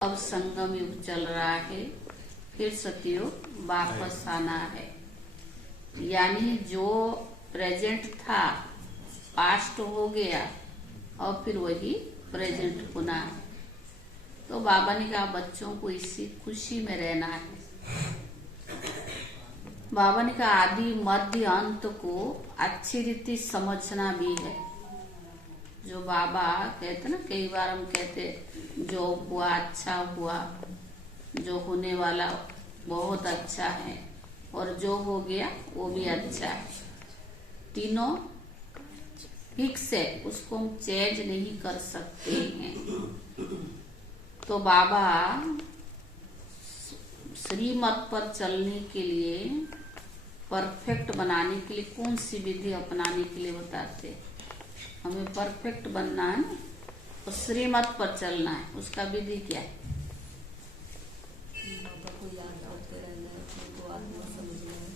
अब संगम युग चल रहा है, फिर सतयुग वापस आना है। यानी जो प्रेजेंट था पास्ट हो गया और फिर वही प्रेजेंट होना है। तो बाबा ने कहा बच्चों को इसी खुशी में रहना है। बाबा ने कहा आदि मध्य अंत को अच्छी रीति समझना भी है। जो बाबा कहते ना, कई बार हम कहते जो हुआ अच्छा हुआ, जो होने वाला बहुत अच्छा है और जो हो गया वो भी अच्छा है। तीनों फिक्स है, उसको हम चेंज नहीं कर सकते हैं। तो बाबा श्रीमत पर चलने के लिए, परफेक्ट बनाने के लिए कौन सी विधि अपनाने के लिए बताते हैं। हमें परफेक्ट बनना है ना, तो श्रीमत पर चलना है। उसका विधि क्या है? बाबा को याद करते रहना है, उनको आत्मा समझना है,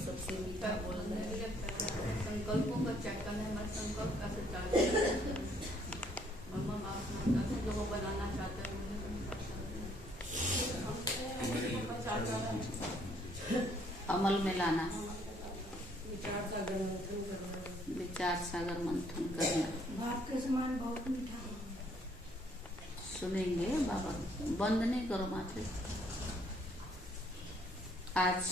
सबसे मीठा बोलना है। संकल्पों का चेक करना है। मैं संकल्प कैसे चाहते हैं, मम्मा बाप चाहते जो वो बनाना चाहते हैं, अमल में लाना है, विचार सागर मंथन करना है। विचार सागर मंथन करना। बाप के समान बहुत मीठा है। सुनेंगे बाबा, बंद नहीं करो माथे। आज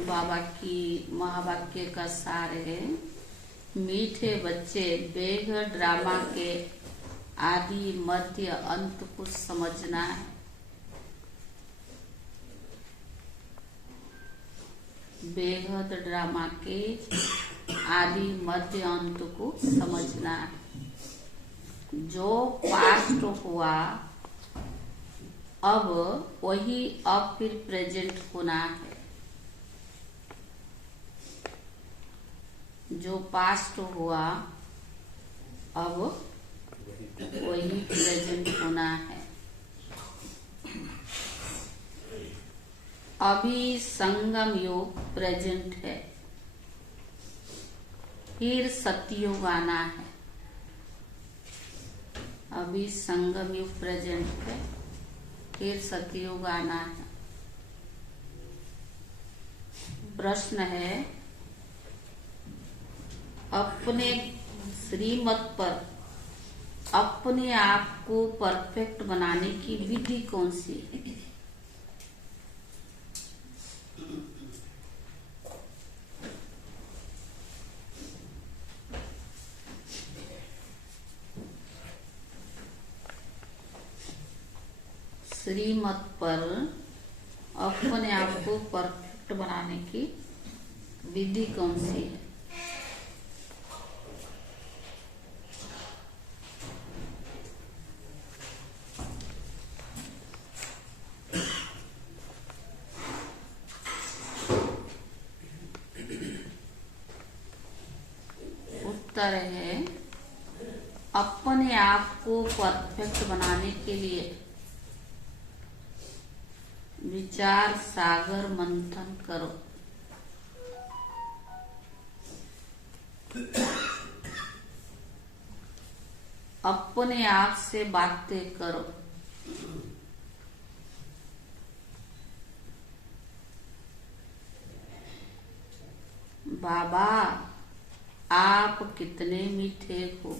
बाबा की महावाक्य का सार है, मीठे बच्चे बेघ ड्रामा के आदि मध्य अंत को समझना है। बेहद ड्रामा के आदि मध्य अंत को समझना है। जो पास्ट हुआ अब वही अब फिर प्रेजेंट होना है। जो पास्ट हुआ अब वही प्रेजेंट होना है। अभी संगम युग प्रेजेंट है, फिर सतयुग आना है। अभी संगम युग प्रेजेंट है, फिर सतयुग आना है। प्रश्न है, अपने श्रीमत पर अपने आप को परफेक्ट बनाने की विधि कौन सी है? श्रीमत पर अपने आप को परफेक्ट बनाने की विधि कौन सी है? उत्तर है, अपने आप को परफेक्ट बनाने के लिए विचार सागर मंथन करो। अपने आप से बातें करो। बाबा आप कितने मीठे हो,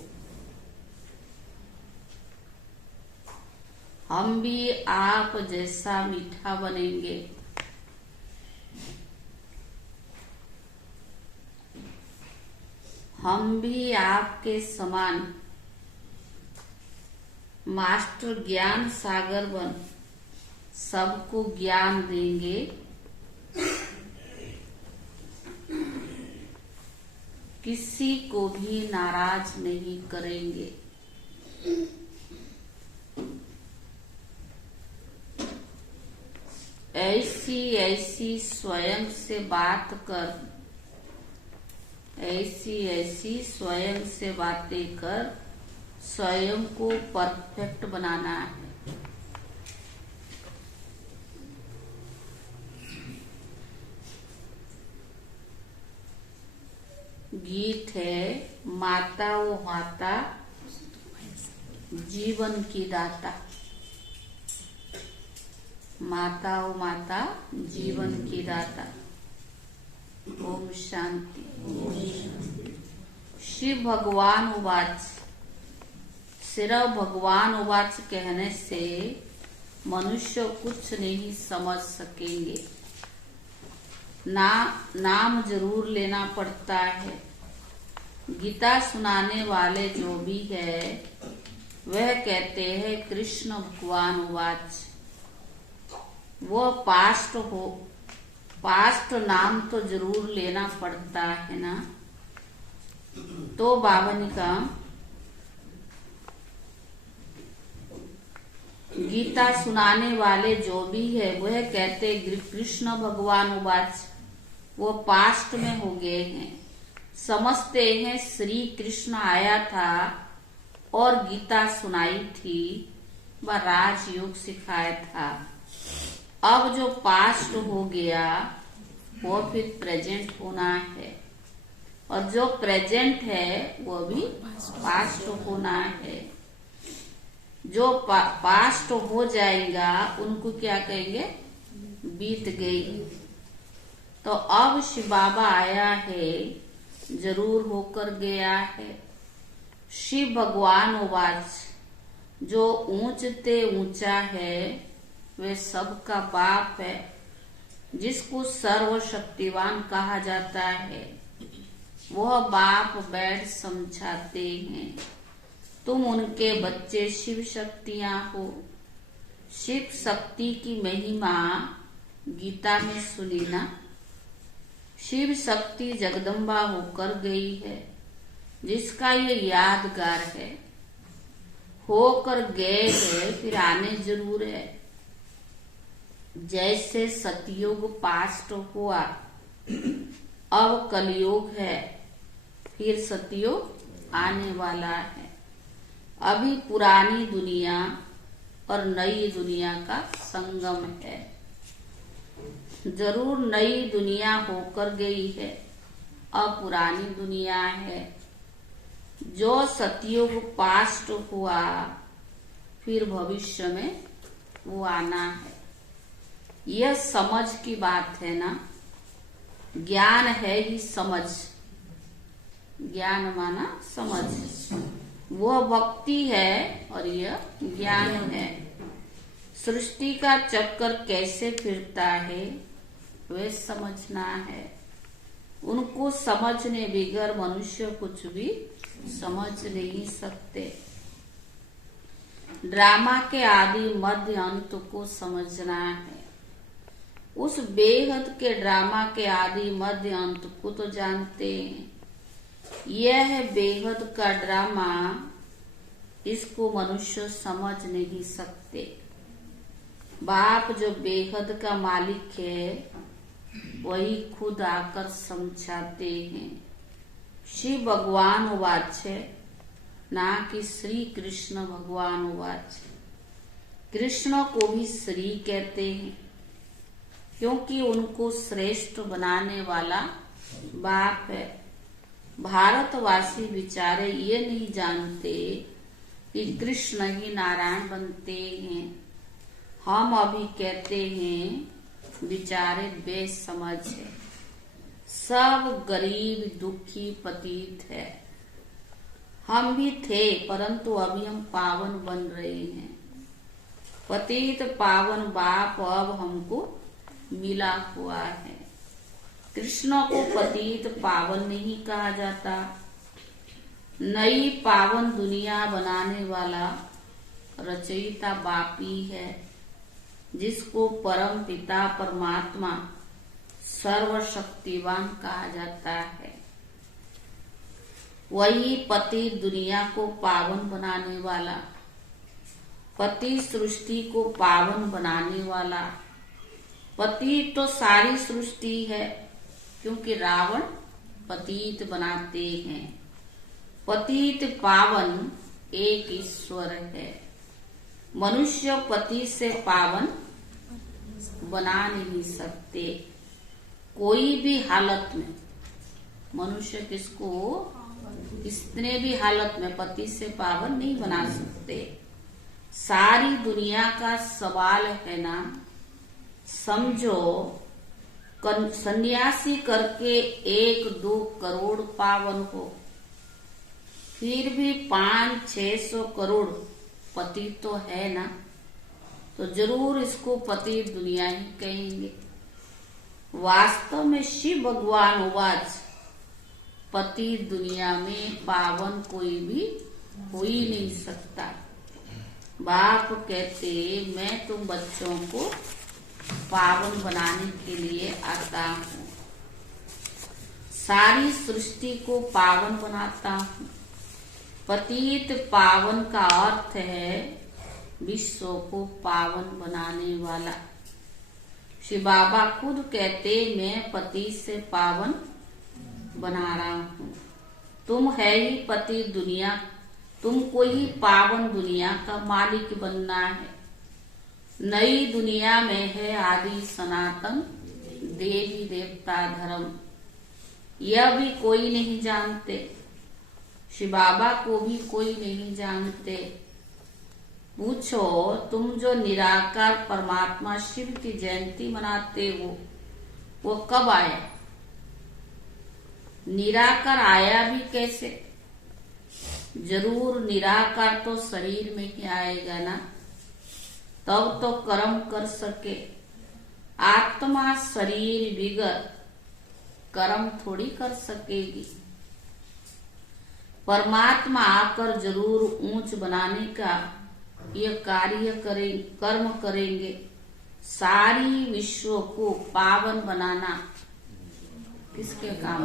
हम भी आप जैसा मीठा बनेंगे। हम भी आपके समान मास्टर ज्ञान सागर बन सबको ज्ञान देंगे। किसी को भी नाराज नहीं करेंगे। ऐसी ऐसी स्वयं से बात कर, ऐसी ऐसी स्वयं से बातें कर, स्वयं को परफेक्ट बनाना है। गीत है, माता वो माता जीवन की दाता। माता ओ माता जीवन की दाता। ओम शांति। शिव भगवान उवाच। सिर्फ भगवान उवाच कहने से मनुष्य कुछ नहीं समझ सकेंगे। नाम जरूर लेना पड़ता है। गीता सुनाने वाले जो भी है वह कहते हैं कृष्ण भगवान उवाच। वो पास्ट नाम तो जरूर लेना पड़ता है ना। तो बाबा ने कहा गीता सुनाने वाले जो भी है वह कहते कृष्ण भगवान उवाच। वो पास्ट में हो गए हैं। समझते हैं श्री कृष्ण आया था और गीता सुनाई थी व राजयोग सिखाया था। अब जो पास्ट हो गया वो फिर प्रेजेंट होना है और जो प्रेजेंट है वो भी पास्ट होना है। जो पास्ट हो जाएगा उनको क्या कहेंगे, बीत गई। तो अब शिव बाबा आया है, जरूर होकर गया है। शिव भगवान उवाच। जो ऊंचते ऊंचा है वे सबका बाप है, जिसको सर्वशक्तिवान कहा जाता है। वह बाप बैठ समझाते हैं। तुम उनके बच्चे शिव शक्तियां हो। शिव शक्ति की महिमा गीता में सुनी ना। शिव शक्ति जगदम्बा होकर गई है, जिसका ये यादगार है। होकर गए है फिर आने जरूर है। जैसे सतयुग पास्ट हुआ, अब कलयुग है, फिर सतयुग आने वाला है। अभी पुरानी दुनिया और नई दुनिया का संगम है। जरूर नई दुनिया होकर गई है, अब पुरानी दुनिया है। जो सतयुग पास्ट हुआ फिर भविष्य में वो आना है। यह समझ की बात है ना। ज्ञान है ही समझ। ज्ञान माना समझ। वह भक्ति है और यह ज्ञान है। सृष्टि का चक्कर कैसे फिरता है वह समझना है। उनको समझने बगैर मनुष्य कुछ भी समझ नहीं सकते। ड्रामा के आदि मध्य अंत को समझना है। उस बेहद के ड्रामा के आदि मध्य अंत को तो जानते हैं। यह बेहद का ड्रामा, इसको मनुष्य समझ नहीं सकते। बाप जो बेहद का मालिक है वही खुद आकर समझाते हैं। शिव भगवान उवाच है, ना कि श्री कृष्ण भगवान उवाच। कृष्ण को भी श्री कहते हैं क्योंकि उनको श्रेष्ठ बनाने वाला बाप है। भारतवासी बेचारे ये नहीं जानते कि कृष्ण ही नारायण बनते हैं। हम अभी कहते हैं बेचारे बेसमझ है। सब गरीब दुखी पतित है। हम भी थे परंतु अभी हम पावन बन रहे हैं। पतित पावन बाप अब हमको मिला हुआ है। कृष्ण को पतित पावन नहीं कहा जाता। नई पावन दुनिया बनाने वाला रचयिता बापी है, जिसको परम पिता परमात्मा सर्वशक्तिवान कहा जाता है। वही पति दुनिया को पावन बनाने वाला, पति सृष्टि को पावन बनाने वाला। पति तो सारी सृष्टि है, क्योंकि रावण पतित बनाते हैं। पतित पावन एक ईश्वर है। मनुष्य पति से पावन बना नहीं सकते। कोई भी हालत में मनुष्य किसको कितने भी हालत में पति से पावन नहीं बना सकते। सारी दुनिया का सवाल है ना, समझो सन्यासी करके 1-2 करोड़ पावन हो, फिर भी 500-600 करोड़ पति तो है ना, तो जरूर इसको पति दुनिया ही कहेंगे। वास्तव में शिव भगवान उवाच, पति दुनिया में पावन कोई भी हो ही नहीं सकता। बाप कहते मैं तुम बच्चों को पावन बनाने के लिए आता हूँ, सारी सृष्टि को पावन बनाता हूँ। पतित पावन का अर्थ है विश्व को पावन बनाने वाला। श्री बाबा खुद कहते मैं पति से पावन बना रहा हूँ। तुम है ही पति दुनिया, तुमको ही पावन दुनिया का मालिक बनना है। नई दुनिया में है आदि सनातन देवी देवता धर्म, यह भी कोई नहीं जानते। श्री बाबा को भी कोई नहीं जानते। पूछो तुम जो निराकार परमात्मा शिव की जयंती मनाते हो वो कब आया? निराकार आया भी कैसे? जरूर निराकार तो शरीर में ही आएगा ना, तब तो कर्म कर सके। आत्मा शरीर बिगर कर्म थोड़ी कर सकेगी। परमात्मा आकर जरूर ऊंच बनाने का ये कर्म करेंगे। सारी विश्व को पावन बनाना किसके काम?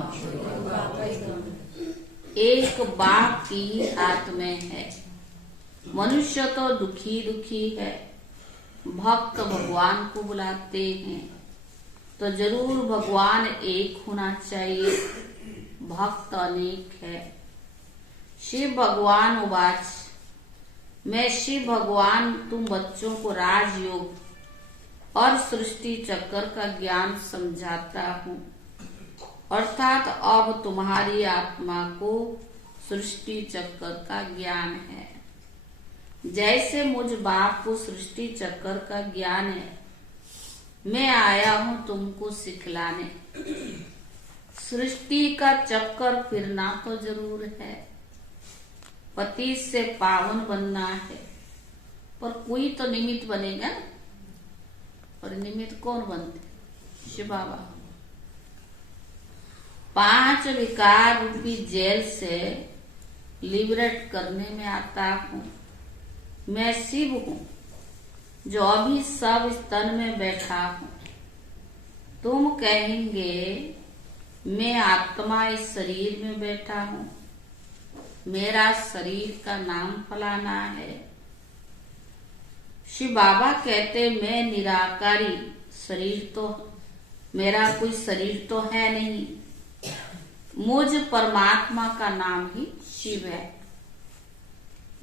एक बाप की हाथ में है। मनुष्य तो दुखी है, भक्त भगवान को बुलाते हैं, तो जरूर भगवान एक होना चाहिए, भक्त अनेक है। शिव भगवान उवाच, मैं शिव भगवान तुम बच्चों को राजयोग और सृष्टि चक्र का ज्ञान समझाता हूँ। अर्थात अब तुम्हारी आत्मा को सृष्टि चक्र का ज्ञान है। जैसे मुझ बाप को सृष्टि चक्र का ज्ञान है, मैं आया हूँ तुमको सिखलाने। सृष्टि का चक्कर फिरना तो जरूर है, पति से पावन बनना है, पर कोई तो निमित्त बनेगा ना। और निमित्त कौन बनते? शिव बाबा। 5 विकार रूपी जेल से लिबरेट करने में आता हूँ। मैं शिव हूँ जो अभी सब स्तन में बैठा हूँ। तुम कहेंगे मैं आत्मा इस शरीर में बैठा हूँ, मेरा शरीर का नाम फलाना है। शिव बाबा कहते मैं निराकारी, शरीर तो मेरा कोई शरीर तो है नहीं, मुझ परमात्मा का नाम ही शिव है।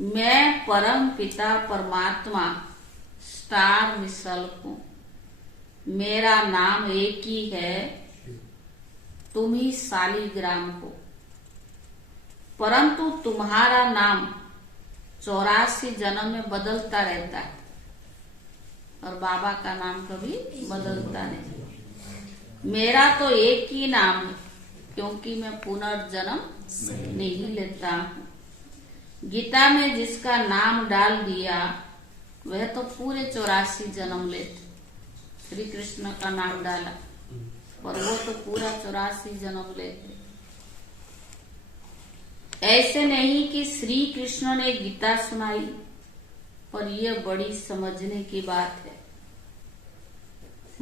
मैं परम पिता परमात्मा स्टार मिसल हूँ, मेरा नाम एक ही है, तुम ही शालिग्राम हो। परंतु तुम्हारा नाम 84 जन्म में बदलता रहता है, और बाबा का नाम कभी बदलता नहीं। मेरा तो एक ही नाम है, क्योंकि मैं पुनर्जन्म नहीं लेता हूँ। गीता में जिसका नाम डाल दिया वह तो पूरे 84 जन्म लेते। श्री कृष्ण का नाम डाला, पर वो तो पूरा 84 जन्म लेते। ऐसे नहीं कि श्री कृष्ण ने गीता सुनाई, पर यह बड़ी समझने की बात है।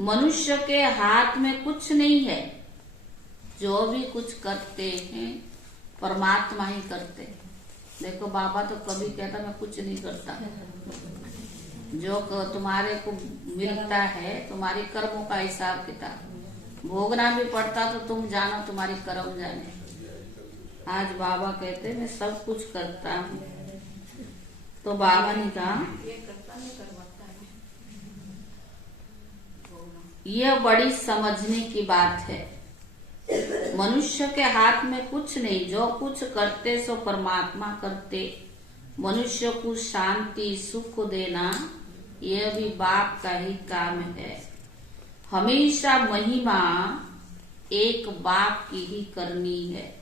मनुष्य के हाथ में कुछ नहीं है, जो भी कुछ करते हैं परमात्मा ही करते हैं। देखो बाबा तो कभी कहता मैं कुछ नहीं करता, जो तुम्हारे को मिलता है तुम्हारी कर्मों का हिसाब किताब भोगना भी पड़ता, तो तुम जानो तुम्हारी कर्म जाने। आज बाबा कहते मैं सब कुछ करता हूँ, तो बाबा ने कहा ये करता नहीं करवाता है। यह बड़ी समझने की बात है। मनुष्य के हाथ में कुछ नहीं, जो कुछ करते सो परमात्मा करते। मनुष्य को शांति सुख देना यह भी बाप का ही काम है। हमेशा महिमा एक बाप की ही करनी है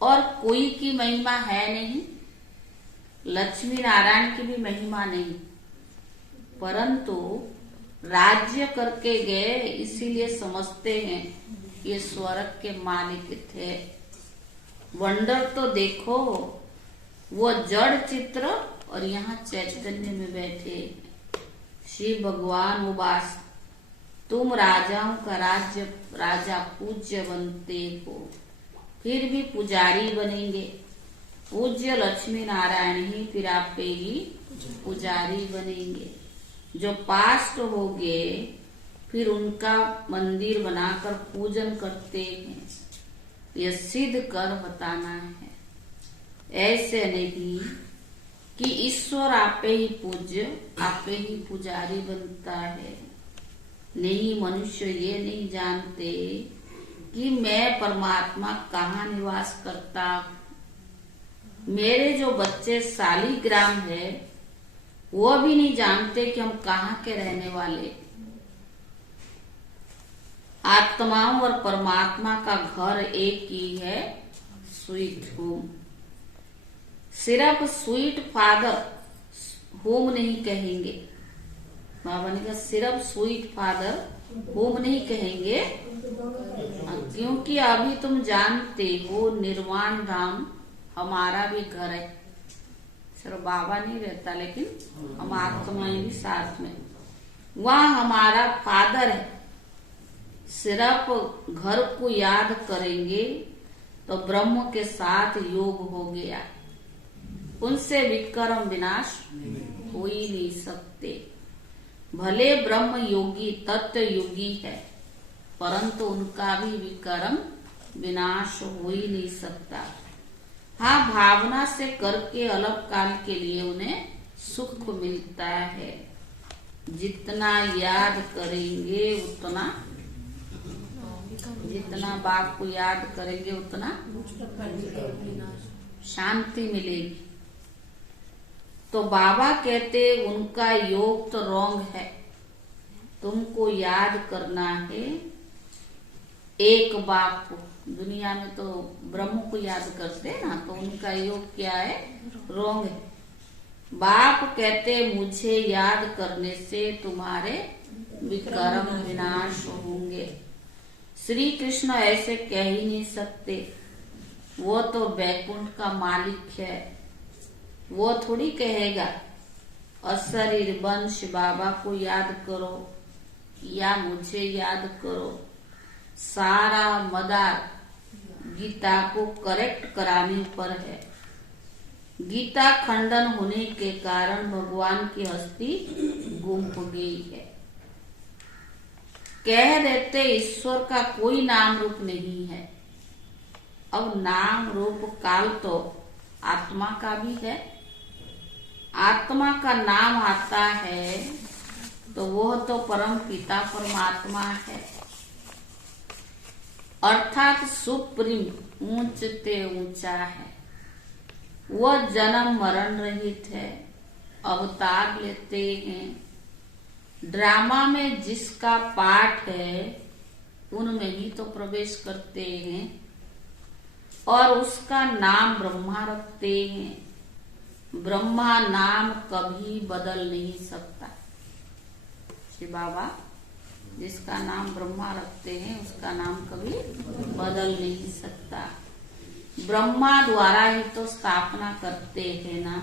और कोई की महिमा है नहीं। लक्ष्मी नारायण की भी महिमा नहीं, परंतु राज्य करके गए इसीलिए समझते हैं ये स्वर्ग के मालिक थे। वंडर तो देखो, वो जड़ चित्र और यहाँ चैतन्य में बैठे श्री भगवान उबास। तुम राजाओं का राजा पूज्य बनते हो, फिर भी पुजारी बनेंगे। पूज्य लक्ष्मी नारायण ही फिर आप पे ही पुजारी बनेंगे। जो पास्ट हो गए फिर उनका मंदिर बनाकर पूजन करते हैं, यह सिद्ध कर बताना है। ऐसे नहीं कि ईश्वर आपे ही पूज्य, आपे ही पुजारी बनता है। नहीं, मनुष्य ये नहीं जानते कि मैं परमात्मा कहाँ निवास करता। मेरे जो बच्चे शालिग्राम है वो भी नहीं जानते कि हम कहाँ के रहने वाले। आत्माओं और परमात्मा का घर एक ही है, स्वीट होम। सिर्फ स्वीट फादर होम नहीं कहेंगे, बाबा ने कहा सिर्फ स्वीट फादर होम नहीं कहेंगे, क्योंकि अभी तुम जानते हो निर्वाण धाम हमारा भी घर है। सिर्फ बाबा नहीं रहता, लेकिन हम आत्माएं भी साथ में, वहाँ हमारा फादर है। सिर्फ घर को याद करेंगे तो ब्रह्म के साथ योग हो गया, उनसे विक्रम विनाश हो ही नहीं सकते। भले ब्रह्म योगी तत्व योगी है, परंतु उनका भी विक्रम विनाश हो ही नहीं सकता। हाँ, भावना से करके अलग काल के लिए उन्हें सुख मिलता है। जितना याद करेंगे उतना, जितना बाप को याद करेंगे उतना शांति मिलेगी। तो बाबा कहते उनका योग तो रॉन्ग है, तुमको याद करना है एक बाप को। दुनिया में तो ब्रह्म को याद करते हैं ना, तो उनका योग क्या है, रॉन्ग है। बाप कहते मुझे याद करने से तुम्हारे विक्रम विनाश होंगे। श्री कृष्ण ऐसे कह ही नहीं सकते, वो तो बैकुंठ का मालिक है, वो थोड़ी कहेगा अशरीर वंश बाबा को याद करो या मुझे याद करो। सारा मदार गीता को करेक्ट कराने पर है। गीता खंडन होने के कारण भगवान की हस्ती गुम हो गई है। कह देते ईश्वर का कोई नाम रूप नहीं है। अब नाम रूप काल तो आत्मा का भी है। आत्मा का नाम आता है तो वह तो परम पिता परमात्मा है, अर्थात सुप्रीम ऊंचते ऊंचा है। वह जन्म मरण रहित है, अवतार लेते हैं। ड्रामा में जिसका पाठ है उनमें ही तो प्रवेश करते हैं और उसका नाम ब्रह्मा रखते हैं। ब्रह्मा नाम कभी बदल नहीं सकता। श्री बाबा जिसका नाम ब्रह्मा रखते हैं उसका नाम कभी बदल नहीं सकता। ब्रह्मा द्वारा ही तो स्थापना करते हैं ना,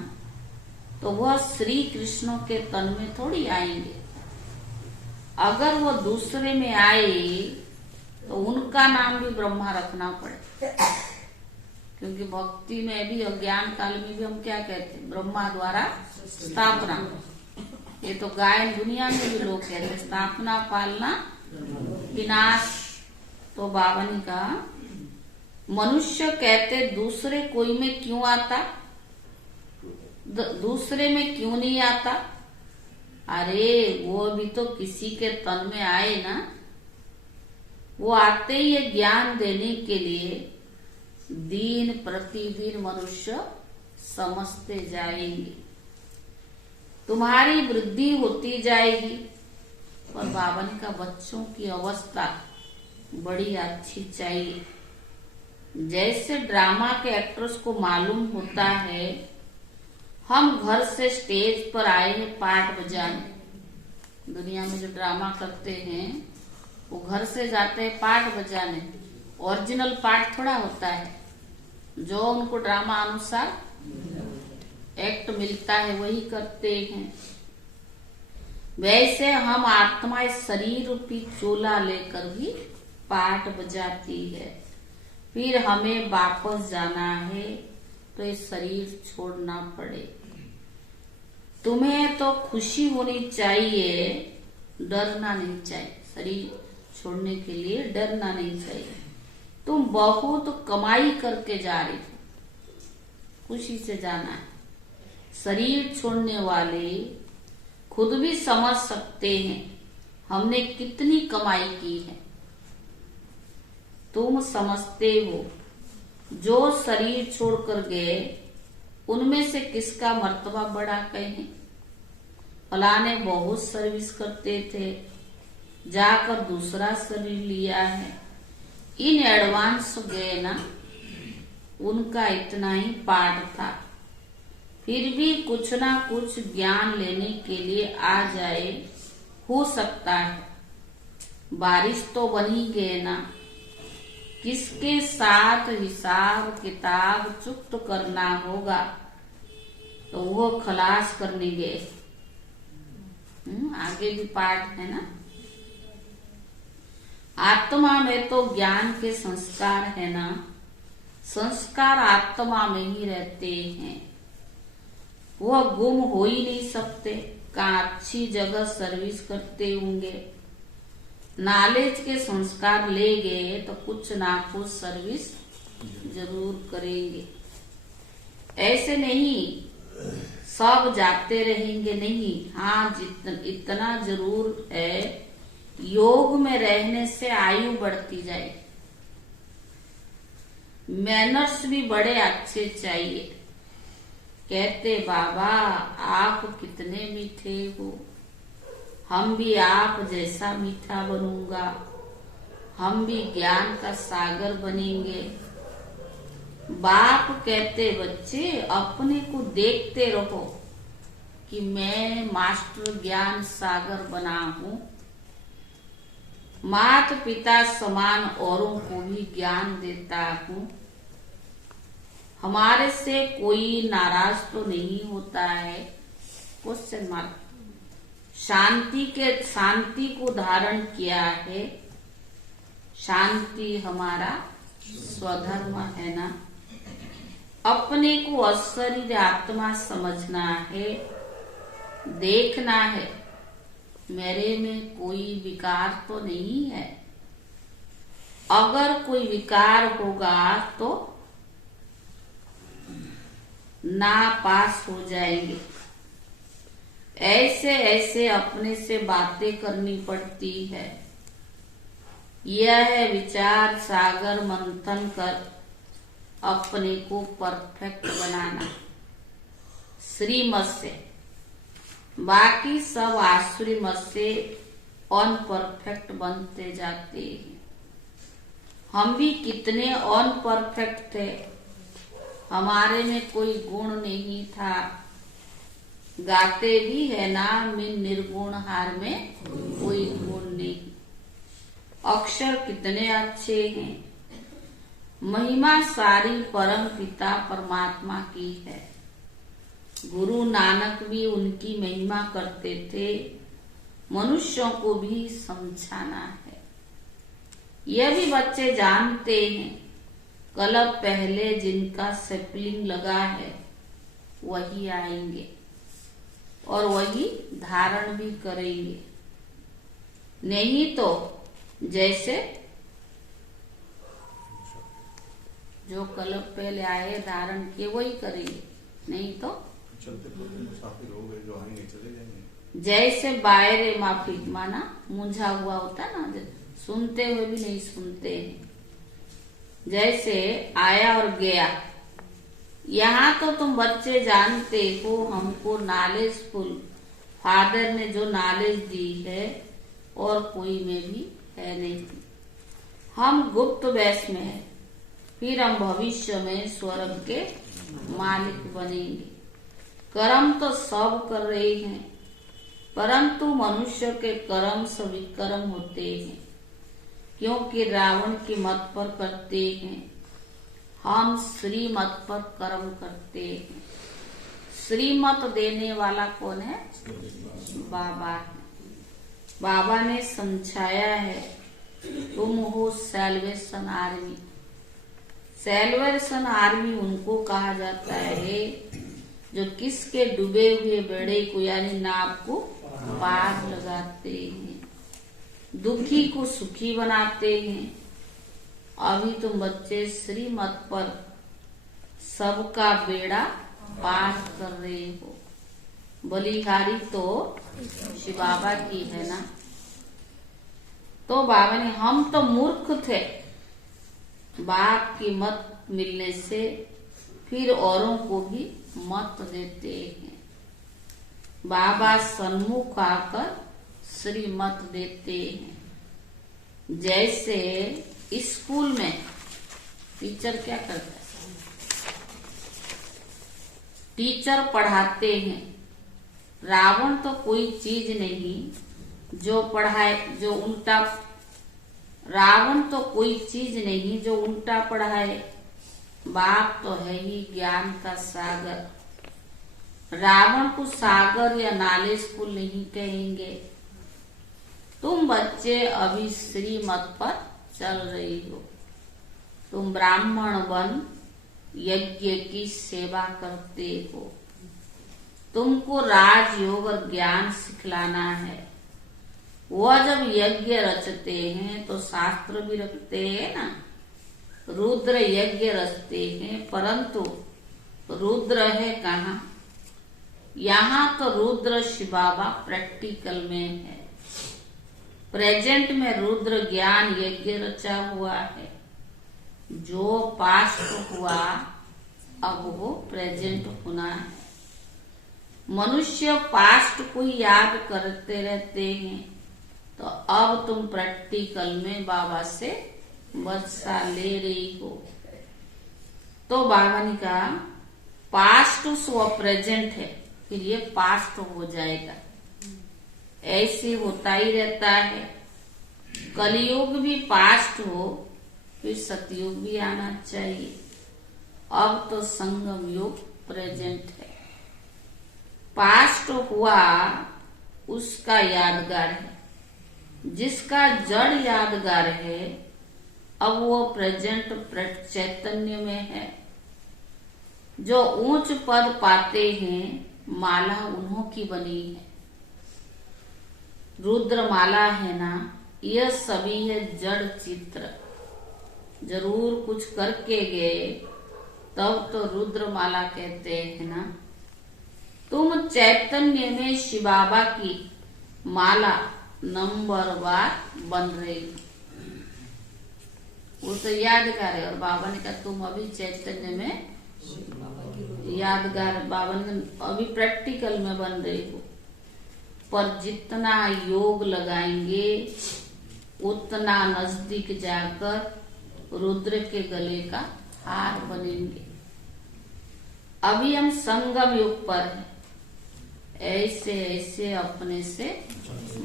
तो वह श्री कृष्ण के तन में थोड़ी आएंगे। अगर वो दूसरे में आए तो उनका नाम भी ब्रह्मा रखना पड़े, क्योंकि भक्ति में भी अज्ञान काल में भी हम क्या कहते हैं, ब्रह्मा द्वारा स्थापना। ये तो गायन दुनिया में भी लोग कहते हैं स्थापना पालना विनाश। तो बाबा ने कहा मनुष्य कहते दूसरे कोई में क्यों आता, दूसरे में क्यों नहीं आता। अरे वो भी तो किसी के तन में आए ना, वो आते ही ये ज्ञान देने के लिए दिन प्रतिदिन मनुष्य समझते जाएंगे। तुम्हारी वृद्धि होती जाएगी, पर बाबा ने कहा बच्चों की अवस्था बड़ी अच्छी चाहिए। जैसे ड्रामा के एक्ट्रेस को मालूम होता है हम घर से स्टेज पर आए हैं पार्ट बजाने। दुनिया में जो ड्रामा करते हैं वो घर से जाते हैं पार्ट बजाने, ओरिजिनल पार्ट थोड़ा होता है। जो उनको ड्रामा अनुसार एक्ट मिलता है वही करते हैं। वैसे हम आत्मा इस शरीर रूपी चोला लेकर भी पार्ट बजाती है। फिर हमें वापस जाना है तो ये शरीर छोड़ना पड़े। तुम्हें तो खुशी होनी चाहिए, डरना नहीं चाहिए। शरीर छोड़ने के लिए डरना नहीं चाहिए। तुम बहुत कमाई करके जा रही हो, खुशी से जाना है। शरीर छोड़ने वाले खुद भी समझ सकते हैं हमने कितनी कमाई की है। तुम समझते हो जो शरीर छोड़कर गए उनमें से किसका मर्तबा बड़ा कहें। फलाने बहुत सर्विस करते थे, जाकर दूसरा शरीर लिया है। इन एडवांस गए ना, उनका इतना ही पार्ट था। फिर भी कुछ ना कुछ ज्ञान लेने के लिए आ जाए, हो सकता है। बारिश तो बनी गए ना, किसके साथ हिसाब किताब चुक्त करना होगा तो वो खलास करने गए। आगे भी पार्ट है ना। आत्मा में तो ज्ञान के संस्कार है ना, संस्कार आत्मा में ही रहते हैं, वह गुम हो ही नहीं सकते। कहाँ अच्छी जगह सर्विस करते होंगे, नॉलेज के संस्कार ले गए तो कुछ ना कुछ सर्विस जरूर करेंगे। ऐसे नहीं सब जाते रहेंगे, नहीं। हाँ इतना जरूर है, योग में रहने से आयु बढ़ती जाए। मैनर्स भी बड़े अच्छे चाहिए। कहते बाबा आप कितने मीठे हो, हम भी आप जैसा मीठा बनूंगा, हम भी ज्ञान का सागर बनेंगे। बाप कहते बच्चे अपने को देखते रहो कि मैं मास्टर ज्ञान सागर बना हूं। माता पिता समान औरों को भी ज्ञान देता हूं। हमारे से कोई नाराज तो नहीं होता है। Question mark. शांति को धारण किया है। शांति हमारा स्वधर्म है ना। अपने को अशरीर आत्मा समझना है, देखना है मेरे में कोई विकार तो नहीं है। अगर कोई विकार होगा तो नापास हो जाएंगे। ऐसे ऐसे अपने से बातें करनी पड़ती है। यह है विचार सागर मंथन कर अपने को परफेक्ट बनाना श्रीमत से। बाकी सब आसुरी मत से अनपरफेक्ट बनते जाते हैं। हम भी कितने अनपरफेक्ट थे, हमारे में कोई गुण नहीं था। गाते भी है ना मैं निर्गुण हार में कोई गुण नहीं। अक्षर कितने अच्छे हैं। महिमा सारी परम पिता परमात्मा की है। गुरु नानक भी उनकी महिमा करते थे। मनुष्यों को भी समझाना है। यह भी बच्चे जानते हैं। कल पहले जिनका सेपलिंग लगा है वही आएंगे और वही धारण भी करेंगे। नहीं तो जैसे जो कल पहले आए धारण किए वही करेंगे, नहीं तो चलते फिरते मुसाफिर हो गए, जो आएंगे चले जाएंगे। जैसे बायरे माफिक माना मुंझा हुआ होता ना, सुनते हुए भी नहीं सुनते हैं। जैसे आया और गया। यहाँ तो तुम बच्चे जानते हो हमको नॉलेजफुल फादर ने जो नॉलेज दी है और कोई में भी है नहीं। हम गुप्त वैश में है, फिर हम भविष्य में स्वर्ग के मालिक बनेंगे। कर्म तो सब कर रहे हैं, परंतु मनुष्य के कर्म सविकर्म होते हैं, क्योंकि रावण की मत पर करते हैं, हम श्रीमत पर कर्म करते हैं। श्रीमत देने वाला कौन है? बाबा है। बाबा ने समझाया है, तुम हो सैल्वेशन आर्मी। सैल्वेशन आर्मी उनको कहा जाता है जो किसके डूबे हुए बेड़े को यानी नाव को पार लगाते हैं, दुखी को सुखी बनाते हैं। अभी तुम बच्चे श्रीमत पर सबका बेड़ा पार कर रहे हो। बलिहारी तो शिव बाबा की है ना। तो बाबा ने, हम तो मूर्ख थे, बाप की मत मिलने से फिर औरों को भी मत देते हैं। बाबा सन्मुख आकर श्रीमत देते हैं। जैसे स्कूल में टीचर क्या करता है? टीचर पढ़ाते हैं। रावण तो कोई चीज नहीं जो पढ़ाए, जो उल्टा। रावण तो कोई चीज नहीं जो उल्टा पढ़ाए। बाप तो है ही ज्ञान का सागर। रावण को सागर या नाले स्कूल नहीं कहेंगे। तुम बच्चे अभी श्रीमत पर चल रही हो। तुम ब्राह्मण बन यज्ञ की सेवा करते हो। तुमको राजयोग और ज्ञान सिखलाना है। वह जब यज्ञ रचते हैं तो शास्त्र भी रखते हैं ना। रुद्र यज्ञ रचते हैं, परंतु रुद्र है कहाँ? यहाँ तो रुद्र शिव बाबा प्रैक्टिकल में है। प्रेजेंट में रुद्र ज्ञान यज्ञ रचा हुआ है। जो पास्ट हुआ अब वो प्रेजेंट होना है। मनुष्य पास्ट को ही याद करते रहते हैं। तो अब तुम प्रैक्टिकल में बाबा से वर्षा ले रही हो। तो बाबा ने कहा पास्ट स्व प्रेजेंट है, फिर ये पास्ट हो जाएगा। ऐसे होता ही रहता है। कलयुग भी पास्ट हो, फिर सतयुग भी आना चाहिए। अब तो संगम युग प्रेजेंट है। पास्ट हुआ उसका यादगार है। जिसका जड़ यादगार है, अब वो प्रेजेंट चैतन्य में है। जो ऊंच पद पाते हैं, माला उन्हों की बनी है। रुद्र माला है ना, यह सभी है जड़ चित्र। जरूर कुछ करके गए तब तो रुद्र माला कहते हैं ना। तुम चैतन्य में शिव बाबा की माला नंबरवार बन रही। वो तो यादगार है। और बाबा ने कहा तुम अभी चैतन्य में यादगार, बाबा ने अभी प्रैक्टिकल में बन रही हो। पर जितना योग लगाएंगे उतना नजदीक जाकर रुद्र के गले का हार बनेंगे। अभी हम संगम युग पर हैं। ऐसे ऐसे अपने से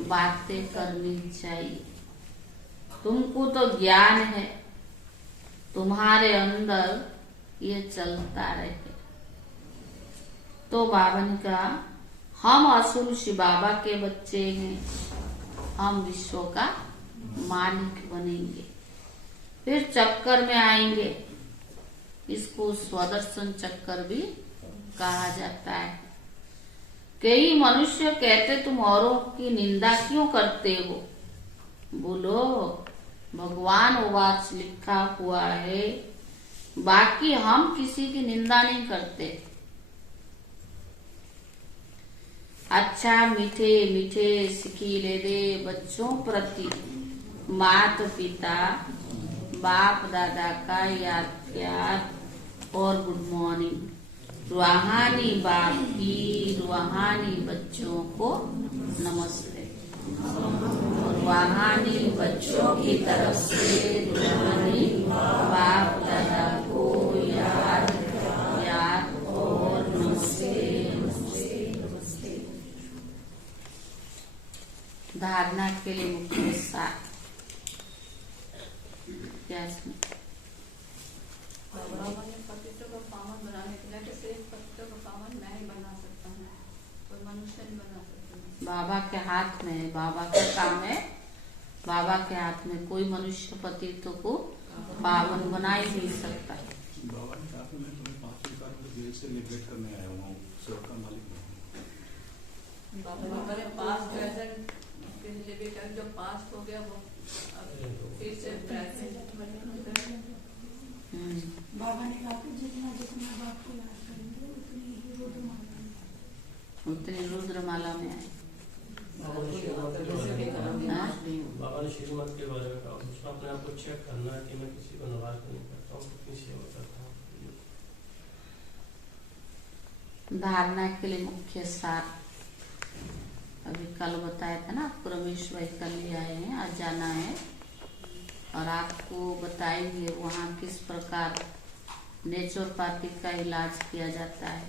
बातें करनी चाहिए। तुमको तो ज्ञान है, तुम्हारे अंदर ये चलता रहे। तो बाबा ने कहा हम असुर शिव बाबा के बच्चे हैं, हम विश्व का मालिक बनेंगे। फिर चक्कर में आएंगे। इसको स्वदर्शन चक्कर भी कहा जाता है। कई मनुष्य कहते तुम औरों की निंदा क्यों करते हो? बोलो भगवान वाच लिखा हुआ है, बाकी हम किसी की निंदा नहीं करते। अच्छा मीठे मीठे सिकीले दे बच्चों प्रति माता पिता बाप दादा का याद प्यार और गुड मॉर्निंग। रूहानी बाप की रूहानी बच्चों को नमस्ते। और वहानी बच्चों की तरफ से रूहानी बाप दादा को याद और नमस्ते। धारणा के लिए मुख्य सार क्या इसमें? बाबा ने पतितों को पावन बनाने के लिए सिर्फ पतितों को पावन मैं ही बना सकता हूँ, कोई मनुष्य नहीं बना सकता। बाबा के हाथ में, बाबा का काम है, बाबा के हाथ में कोई मनुष्य पतितों को पावन बना ही नहीं सकता। बाबा ने कहा कि मैं तुम्हें 5 विकारों को जेल से लिबरेट करने आया हुआ हूँ, सबका मालिक नहीं। बाबा ने पास प्रेजेंट जो पास हो गया वो फिर से बाबा ने कहा कि जितना जितना बाप को याद करेंगे उतनी ही रुद्रमाला में, उतनी रुद्रमाला में आए। बाबा ने श्रीमत के बारे में कहा, उसमें अपने आप को चेक करना है कि मैं किसी को नाराज नहीं करता हूँ, कितनी सेवा करता हूँ। धारणा के लिए मुख्य सार अभी कल बताया था ना आपको, रमेश भाई कल ही आए हैं, आज जाना है और आपको बताएंगे वहाँ किस प्रकार नेचुरोपैथिक का इलाज किया जाता है,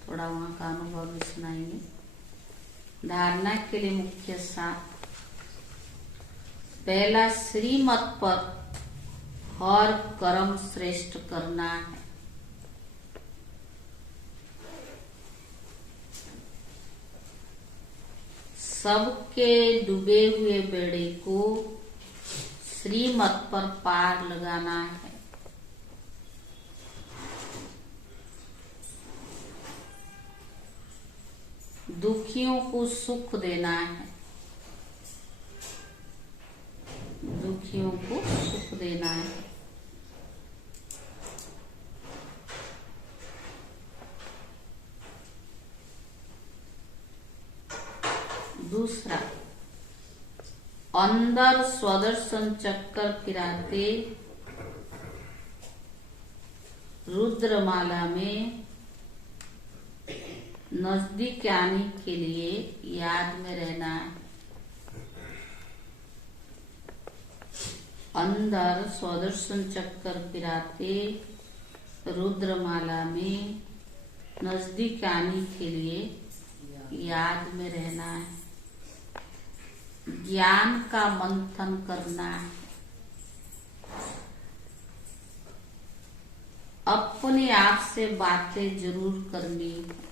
थोड़ा वहाँ का अनुभव भी सुनाएंगे। धारणा के लिए मुख्य सार पहला, श्रीमत पर हर कर्म श्रेष्ठ करना है। सबके डूबे हुए बेड़े को श्रीमत पर पार लगाना है। दुखियों को सुख देना है, दुखियों को सुख देना है। दूसरा, अंदर स्वदर्शन चक्कर फिराते रुद्रमाला में नजदीक आने के लिए याद में रहना है। अंदर स्वदर्शन चक्कर फिराते रुद्रमाला में नजदीक आने के लिए याद में रहना है। ज्ञान का मंथन करना है। अपने आप से बातें जरूर करनी है।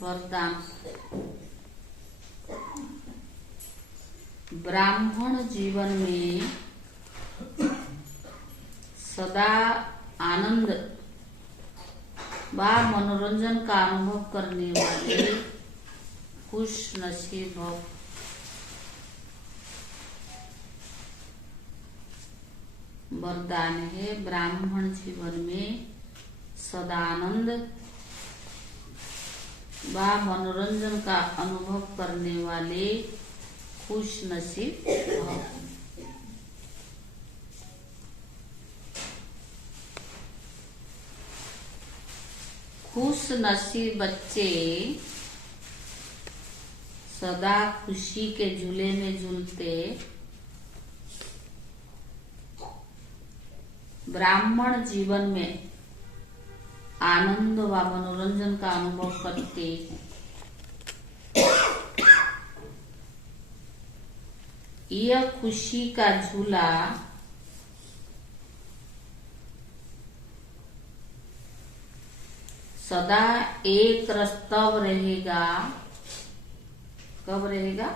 वरदान, ब्राह्मण जीवन में सदा आनंद व मनोरंजन का अनुभव करने वाले खुश नसीब भव। वरदान है, ब्राह्मण जीवन में सदा आनंद व मनोरंजन का अनुभव करने वाले खुश नसीब भव। खुश नसीब बच्चे सदा खुशी के झूले में झूलते ब्राह्मण जीवन में आनंद व मनोरंजन का अनुभव करते हैं। यह खुशी का झूला सदा एक रस तब रहेगा, कब रहेगा?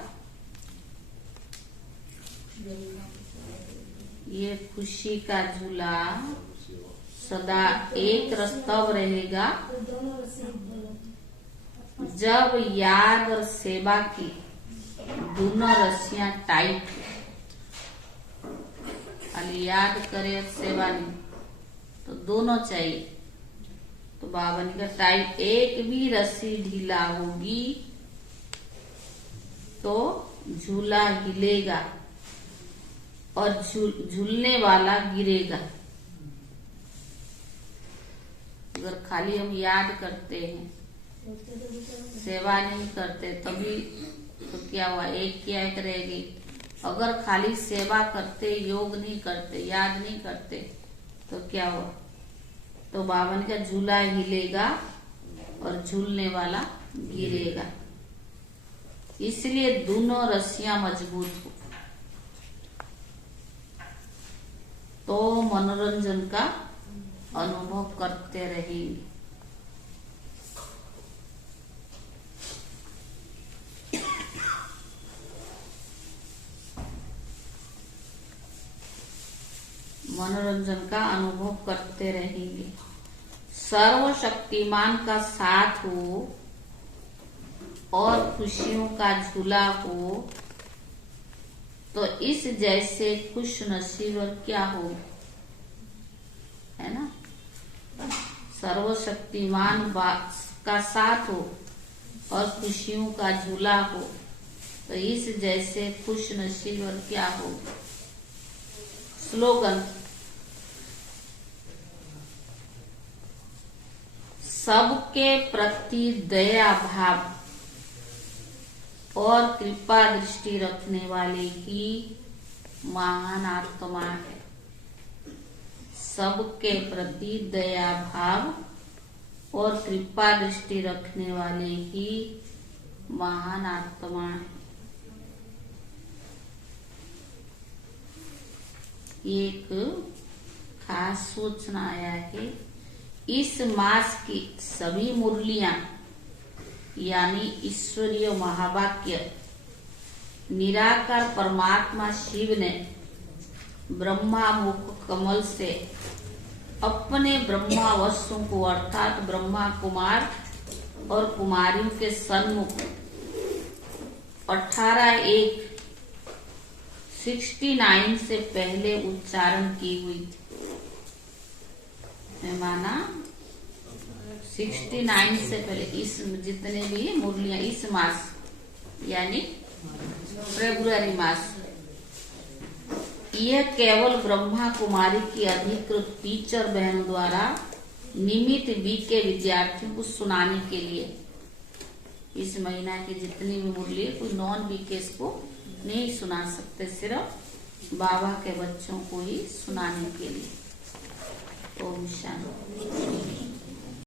ये खुशी का झूला सदा एक रस तब रहेगा जब याद और सेवा की दोनों रस्सियां टाइट हो। खाली याद करे और सेवा नहीं, तो दोनों चाहिए। तो बाबा ने कहा टाइट, एक भी रस्सी ढीला होगी तो झूला हिलेगा और झूलने वाला गिरेगा। अगर खाली हम याद करते हैं सेवा नहीं करते तभी तो क्या हुआ, एक क्या एक रहेगी। अगर खाली सेवा करते, योग नहीं करते, याद नहीं करते तो क्या हुआ, तो बावन का झूला हिलेगा और झूलने वाला गिरेगा। इसलिए दोनों रस्सियां मजबूत हो तो मनोरंजन का अनुभव करते रहेंगे। मनोरंजन का अनुभव करते रहेंगे। सर्वशक्तिमान का साथ हो और खुशियों का झूला हो तो इस जैसे खुश नसीब और क्या हो, है ना। सर्वशक्तिमान का साथ हो और खुशियों का झूला हो तो इस जैसे खुश नसीब और क्या हो। स्लोगन, सबके प्रति दया भाव और कृपा दृष्टि रखने वाले ही महान आत्मा है। सबके प्रति दया भाव और कृपा दृष्टि रखने वाले ही महान आत्मा है। एक खास सूचना आया है, इस मास की सभी मुरलियां यानी ईश्वरीय महावाक्य निराकार परमात्मा शिव ने ब्रह्मा मुख कमल से अपने ब्रह्मावशों को अर्थात ब्रह्मा कुमार और कुमारियों के सन्मुख 18:1:69 से पहले उच्चारण की हुई थी। माना 69 से पहले इस जितने भी मुरलियां इस मास यानी फरवरी मास, यह केवल ब्रह्मा कुमारी की अधिकृत टीचर बहनों द्वारा नियमित बी के विद्यार्थियों को सुनाने के लिए, इस महीना की जितनी भी मुरली कोई नॉन बीकेस को नहीं सुना सकते, सिर्फ बाबा के बच्चों को ही सुनाने के लिए। ओम शांति।